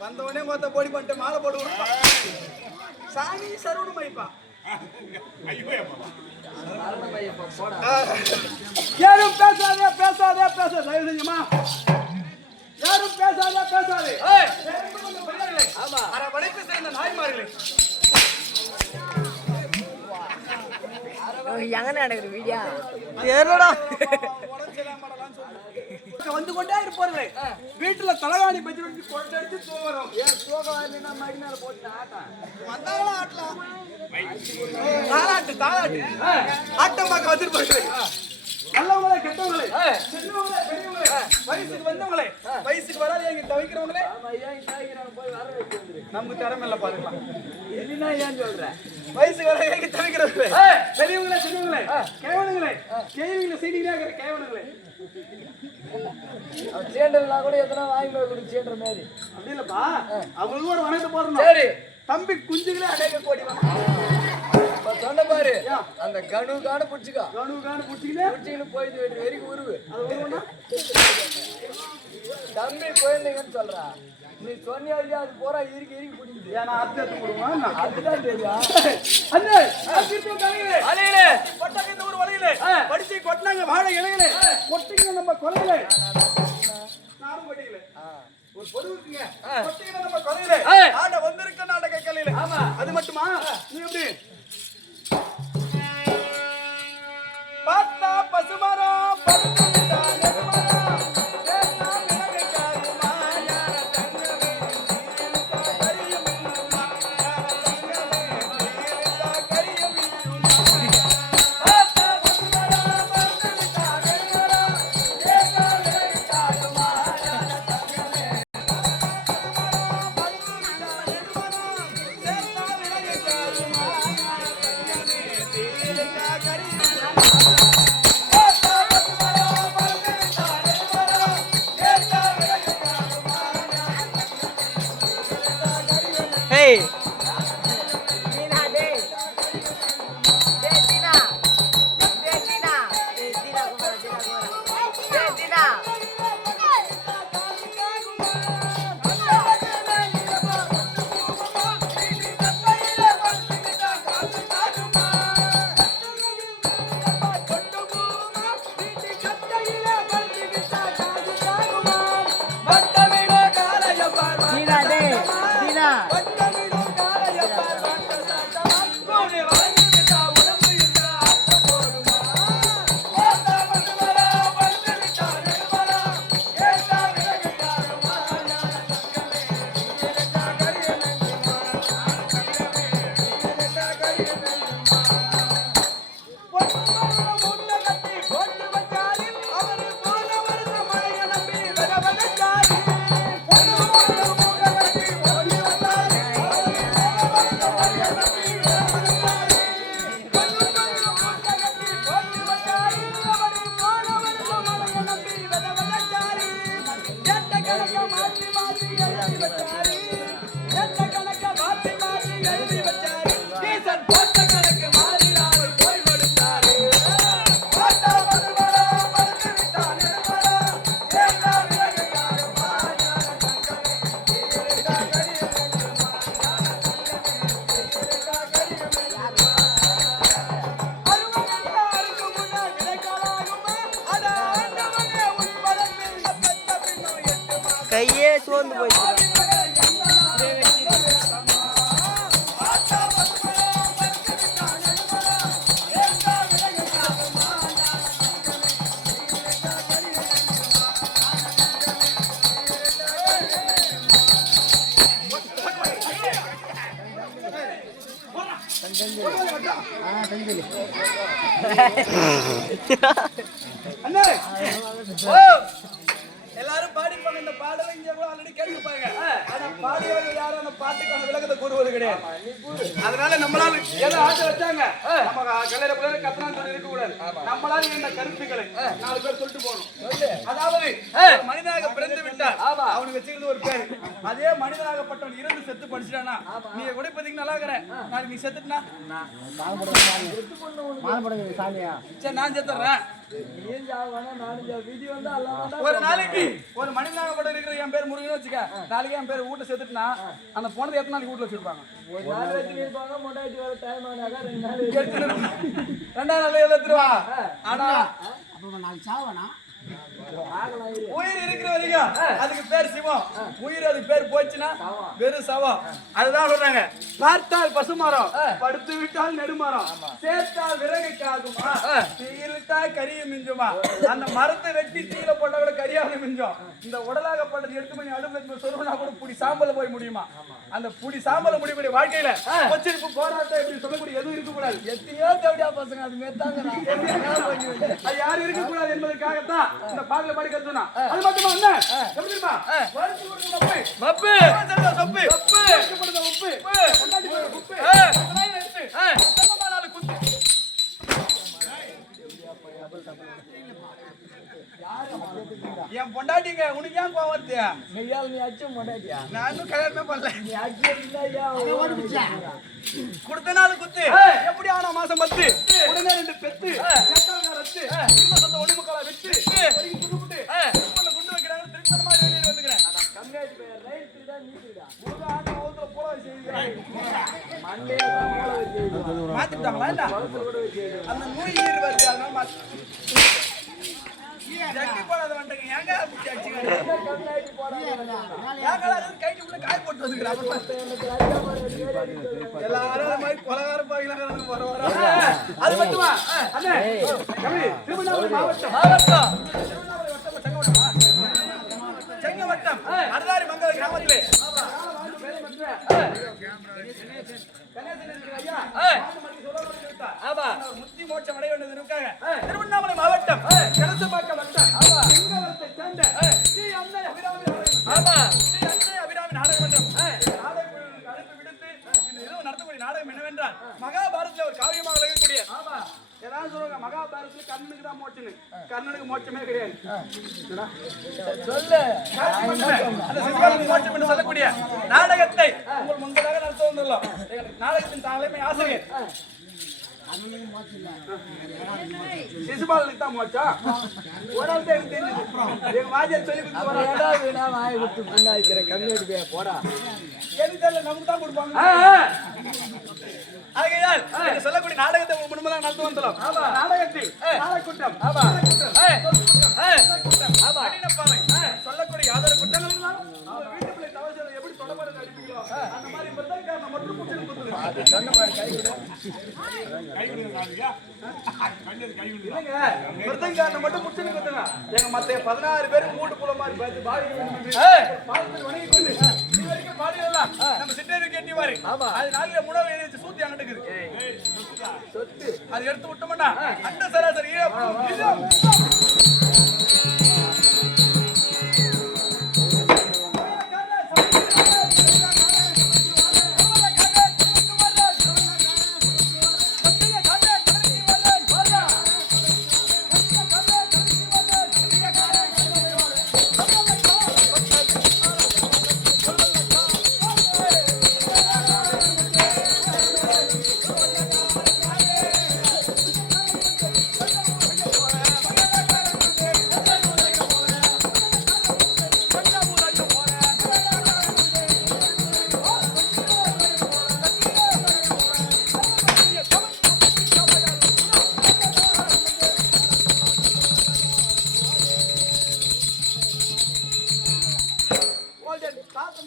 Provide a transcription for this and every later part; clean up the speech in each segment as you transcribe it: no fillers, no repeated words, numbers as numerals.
வந்தவனே மொத்த பொடி பண்ணிட்டு மாலை போடுவோம் சாமி சரவண மைப்பா யாரும் பேசாதே பேசாதே பேச தயவு செஞ்சுமா யாரும் பேசாதே பேசாதே ஆமா அரை படைப்பு சேர்ந்த நாய்மார்களே எங்க நடக்குது வீடியோ ஏறடா வந்து கொண்டே இருப்பார்களே வீட்டுல தலகாணி பத்தி கொண்டடிச்சு தூங்குறோம் ஏன் தூங்க மடி மேல போட்டு ஆட்டம் வந்தாலும் ஆட்டலாம் தாளாட்டு தாளாட்டு ஆட்டம் பார்க்க வந்திருப்பாரு நல்லவங்களே கெட்டவங்களே சின்னவங்களே பெரியவங்களே வயசுக்கு வந்தவங்களே வயசுக்கு வராது எங்க தவிக்கிறவங்களே நமக்கு திறமை இல்ல பாருங்களா என்ன ஏன் சொல்ற வயசுக்கு வர எங்க தவிக்கிறவங்களே பெரியவங்களே சின்னவங்களே கேவனங்களே கேள்விகளை செய்திகளே கேவனங்களே சேண்டல்லாம் கூட எத்தனை வாங்கி கொடுத்து சேன்ற மாதிரி அப்படி இல்லப்பா அவங்களுக்கு ஒரு வணக்கத்தை போடணும் சரி தம்பி குஞ்சுகளே அநேக கோடி சொன்ன பாரு அந்த கணுக்கான புடிச்சுக்கா கணுக்கான புடிச்சுக்கிட்டு போயிட்டு வரைக்கும் உருவு அது தம்பி குழந்தைங்கன்னு சொல்றா நீ சொன்னியா அது போறா இறுக்கி பிடிக்குது ஏன்னா அர்த்தத்தை கொடுவான் அதுதான் தெரியும் கொட்டாங்க ஒரு வலையிலே படிச்சு கொட்டினாங்க வாழை இலையிலே கொட்டிங்க நம்ம கொலையிலே நானும் கொட்டிக்கல ஒரு பொது இருக்குங்க கொட்டிங்க நம்ம கொலையிலே ஆட வந்திருக்க நாடக கலையில ஆமா அது மட்டுமா நீ எப்படி பார்த்தா பசுமரம் கையே சோர்ந்து போச்சு. அண்ணே எல்லாரும் பாடிப்பாங்க. இந்த பாடலை இங்க கூட ஆல்ரெடி கேட்டுப்பாங்க. ஆனா பாடியவங்க யாரும் அந்த பாட்டுக்கான விளக்கத்தை கூறுவது கிடையாது. அதனால நம்மளால ஏதோ ஆசை வச்சாங்க நம்ம கலையில பிள்ளைங்க கத்தனா சொல்லி இருக்க கூடாது. நம்மளால இந்த கருத்துக்களை 4 பேர் சொல்லிட்டு போகணும். அதாவது மனிதனாக பிறந்து விட்டார் அவனுக்கு வச்சுக்கிறது ஒரு பேரு. அதே மனிதனாகப்பட்டவன் இறந்து செத்து படிச்சிட்டானா நீங்க கூட இப்போதைக்கு நல்லா இருக்கிற நாளைக்கு நீ செத்துட்டுனா சரி நான் செத்துறேன். ஒரு நாளைக்கு ஒரு மனிதனாக படம் இருக்கிற என் பேர் முருகன் வச்சுக்க, நாளைக்கு என் பேர் வீட்டை செத்துட்டுனா அந்த போனது எத்தனை நாளைக்கு வீட்டுல வச்சிருப்பாங்க? 2ஆம் நாள் எழுத்துருவா. ஆனா உயிர் இருக்கிற வரைக்கும் அதுக்கு பேர் சிவம், உயிர் அதுக்கு பேர் போச்சுன்னா வெறும் சவம். அதுதான் சொல்றாங்க, பார்த்தால் பசுமரம், படுத்து விட்டால் நெடுமரம், சேர்த்தால் விறகு காகுமா, தீயிலிட்டால் கரிய மிஞ்சுமா. அந்த மரத்தை வெட்டி தீயில போட்டா கூட கரியாத மிஞ்சும். இந்த உடலாகப்பட்டது எடுத்து பண்ணி அடுப்பு சொருனா கூட புடி சாம்பல போய் முடியுமா? அந்த புடி சாம்பல முடியக்கூடிய வாழ்க்கையில வச்சிருப்பு போராட்டம் இப்படி சொல்லக்கூடிய எதுவும் இருக்கக்கூடாது. எத்தனையோ தேவையா பசங்க அது மேத்தாங்க அது யாரும் இருக்கக்கூடாது என்பதற்காகத்தான் இந்த பாடல பாடி கத்துனா. அது மட்டுமா என்ன எப்படி தெரியுமா? வறுத்து கொடுத்த மப்பு மப்பு செல்ல சொப்பு சொப்பு கொடுத்த உப்பு கொண்டாடி போற உப்பு நாய் எடுத்து தங்கமானால குத்து என் பொண்டாட்டிங்க உனக்கு ஏன் கோவம் வருது? மெய்யால் நீ அச்சும் பொண்டாட்டியா? நானும் கல்யாணமே பண்ணல. நீ அச்சு கொடுத்தனால குத்து எப்படி ஆனா மாசம் 10 உடனே 2 பெத்து எட்டாங்க ரத்து இந்த சொந்த ஒளிமுக்கால வெச்சு வரைக்கும் துடுப்புட்டு உள்ள குண்டு வைக்கிறாங்க. திருத்தமா வெளியே வந்துக்கிறேன். கம்மியாச்சு பேர் ரைட் திருடா நீ திருடா முருக ஆட்ட ஓத்துல போல செய்யுறாங்க. மண்டே தான் போல வச்சிருக்காங்க. மாத்திட்டாங்களா இல்ல? அந்த நோய் ஈர் வருது அதனால மாத்தி ஜக்கி போடாத வந்துங்க. ஏங்க அப்படி அடிச்சிங்க? கம்மியாச்சு போறாங்க. யாங்களா கைக்குள்ள காய் போட்டு வந்துக்கிறாங்க. எல்லாரும் அந்த மாதிரி கொலகார பாய்களாக வர வர. அது மட்டுமா அண்ணே கவி திருவண்ணாமலை மாவட்டம் திருவண்ணாமலை வட்டம் செங்கவட்டம் அர்தாரி மங்கல கிராமத்திலே முத்தி மோட்சம் அடைய வேண்டியதற்காக திருவண்ணாமலை மாவட்டம் கலசபாக்கம் வட்டம் செங்கவத்தை சேர்ந்த ஸ்ரீ அன்னை அபிராமி நாடகமன்றம் அழைப்பு விடுத்து இந்த இரவு நடத்தக்கூடிய நாடகம் என்னவென்றால் மகாபாரதத்தில் ஒரு காவியமாக விளங்கக்கூடிய ஏதாவது சொல்லுவாங்க மகாபாரதத்துல கர்ணனுக்கு தான் மோட்சம், கர்ணனுக்கு மோட்சமே கிடையாது. சொல்லு அந்த சிசுபாலனுக்கு மோட்சம் என்று சொல்லக்கூடிய நாடகத்தை உங்கள் முன்பதாக நடத்த வந்துள்ளோம். நாடகத்தின் தலைமை ஆசிரியர் சிசுபாலனுக்கு தான் மோட்சம். உடம்பு எனக்கு தெரிஞ்சது எங்க வாஜியார் சொல்லி கொடுத்து வாய் விட்டு புண்ணாய்க்கிற கம்மியாச்சு போடா எது தெரியல நமக்கு தான் கொடுப்பாங்க. ஆகையால் சொல்லக்கூடிய நாடகத்தை முன்பதாக நடத்த வந்துள்ளோம். நாடகத்தில் நாடகக்கூட்டம் சொல்லக்கூடிய யாதொரு குற்றங்கள் இருந்தாலும் வீட்டுக்குள்ளே தவறு எப்படி தொடர்பாடு அடிப்பீங்களோ அந்த மாதிரி பிரதக்காரனை மட்டும் குற்றம் பிரதங்காரனை மட்டும் முச்சனு கொடுத்துங்க. எங்க மத்த 16 பேரும் மூட்டு புல மாதிரி பார்த்து பாடி வணங்கி கொண்டு இது வரைக்கும் பாடியெல்லாம் நம்ம சிட்டேரி கேட்டி மாதிரி அது நாளில முனவை எழுதி சூத்தி அங்கிட்டு சொத்து அது எடுத்து விட்டோம்னா அந்த சராசரி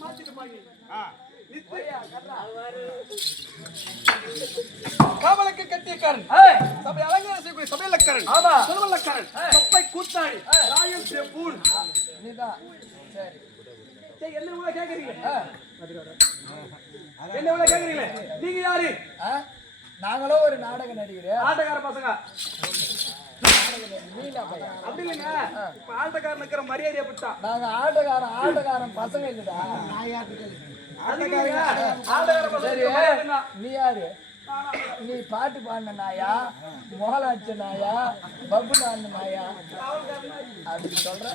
மாத்திட்டு பாங்க ஆ. காவலுக்கு கட்டியக்காரன் ஏய், சபை அலங்காரம் செய்யக்கூடிய சபையிலக்காரன் ஆமா. திருவள்ளக்காரன் தொப்பை கூத்தாடி ராயல் சேப்பூன் நீதான். சரி. சரி, என்ன இவ்வளவு கேக்குறீங்க ஆ, என்ன இவ்வளவு கேக்குறீங்களே நீங்க யாரு ஆ, நாங்களும் ஒரு நாடக நடிகர். ஆட்டக்கார பசங்க நீ என்ன பையன்? அப்படி இல்லைங்க இப்ப ஆட்டக்காரன் இருக்கிற மரியாதையை பட்டா நாங்க ஆட்டக்காரன் பசங்க இல்லடா. ஆட்டக்கார பசங்க சரி, இருக்கிற மரியாதைன்னா நீ யாரு? நீ பாட்டு பாடின நாயா, மோகலாட்ச நாயா, பப்பு நாடின நாயா அப்படி சொல்ற?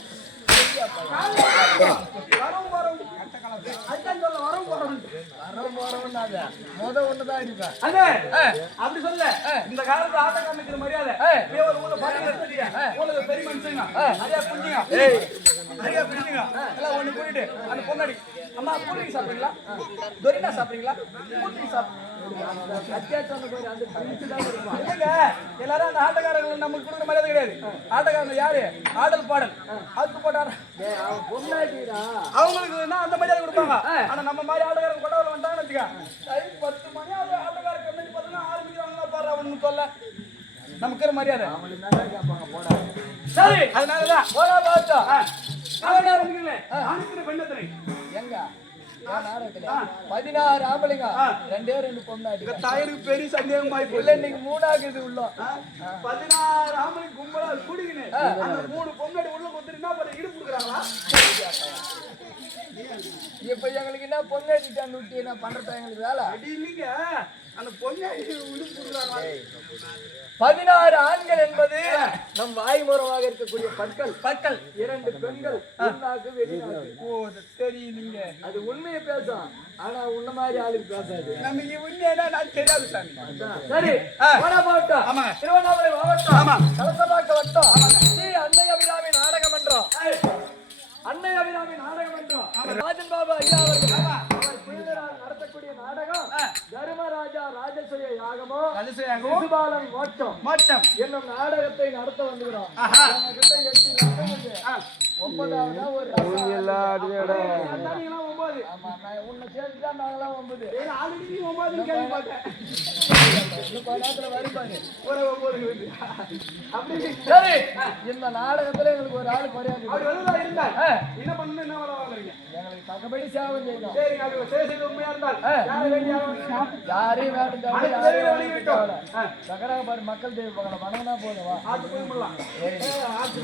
வரும் வரும் அதான் சொல்ல வரும் வரும் வரம் போறவன்னாத ஒண்ணுதான் இருப்பேன். அண்ணே அப்படி சொல்ல இந்த காலத்துல ஆட்டக்காரன் இருக்கிற மரியாதை நீ ஒரு ஊர்ல பாட்டு எடுத்துட்டீங்க ஊர்ல பெரிய மனுஷங்க நிறைய குஞ்சுங்க நிறைய குஞ்சுங்க எல்லாம் ஒண்ணு கூட்டிட்டு அந்த பொண்ணாடி அம்மா கூட்டிங்க சாப்பிடுறீங்களா தொரினா சாப்பிடுறீங்களா கூட்டிங்க சாப்பிடுங்க இல்லைங்க எல்லாரும் அந்த ஆட்டக்காரர்கள் நமக்கு கொடுக்குற மரியாதை கிடையாது ஆட்டக்காரங்க யாரு ஆடல் பாடல் அதுக்கு போட்டாரு அவங்களுக்கு என்ன அந்த மரியாதை கொடுப்பாங்க ஆனா நம்ம மாதிரி ஆட்டக்காரங்க கொண்டாட வந்தாங்கன்னு வச்சுக்க 10 மணி ஆகுது ஆட்டக்காரங்க வந்து பார்த்தீங்கன்னா 6 மணிக்கு வாங்கலாம் பாரு அவனு சொல்ல நமக்கு இருக்கிற மரியாதை சரி அதனாலதான் போடா பாத்தா. பெண்ணத்தனை எங்க என் நாடகத்துல 16 ஆம்பளைங்க 2 பொண்ணாடி. தாயருக்கு பெரிய சந்தேகம் வாய்ப்பு இல்ல நீங்க 3 ஆகுது உள்ள 16 ஆம்பளை கும்பலா குடிக்கினு அந்த 3 பொங்கடி உள்ள கொடுத்துட்டு என்ன பண்ண இடுப்பு கொடுக்குறாங்களா இப்ப எங்களுக்கு என்ன பொண்ணாடிட்டான்னு விட்டு என்ன பண்றதா எங்களுக்கு வேலை? அடி இல்லைங்க அந்த பொங்கடி இடுப்பு கொடுக்குறாங்களா 16 ஆண்கள் என்பது நம் வாய்மூலமாக இருக்கக்கூடிய பற்கள் 2 பெண்கள் உள்நாக்கு வெளிநாக்கு. ஓ சரி நீங்க அது உண்மையை பேசும் ஆனா உன்ன மாதிரி ஆளுக்கு பேசாது. நமக்கு உண்மையா நான் தெரியாது சாமி சரி, போடா மாவட்டம். ஆமாங்க. திருவண்ணாமலை மாவட்டம். ஆமா. கலசபாக்க வட்டம். ஸ்ரீ அன்னை அபிராமி நாடகம் மன்றம். அன்னை அபிராமி நாடகம் மன்றம். ராஜன் பாபு ஐயா அவர்கள் அவர் பிள்ளைகளால் நடத்தக்கூடிய நாடகம் தர்மராஜா ராஜசூய யாகமோ சிசுபாலன் மோட்சம் என்னும் நாடகத்தை நடத்த வந்துகிறோம். எங்ககிட்ட 8 லட்சம் உண்டு. 9ஆவதா ஒரு ஆமா, நான் உன்னை சேர்த்துதான் நாங்களாம் 9. ஆல்ரெடி 9 கேள்விப்பட்டேன் கொஞ்ச நேரத்துல வருவாரு. ஒரு 9 அப்படி சரி, இந்த நாடகத்துல எங்களுக்கு ஒரு ஆள் குறையாது. அப்படி வந்து இருந்தா என்ன பண்ணணும் என்ன வேலை வாங்குறீங்க எங்களுக்கு தக்கபடி சேவை செய்யணும். சரி அது சேவை உண்மையா இருந்தால் யாரை வேண்டிய யாரையும் வேணும் தவிர யாரையும் வேணும். சக்கராக பாரு மக்கள் தேவை பக்கம் வணங்கினா போதும். வா ஆட்டு போயிடலாம் சரி. ஆட்டு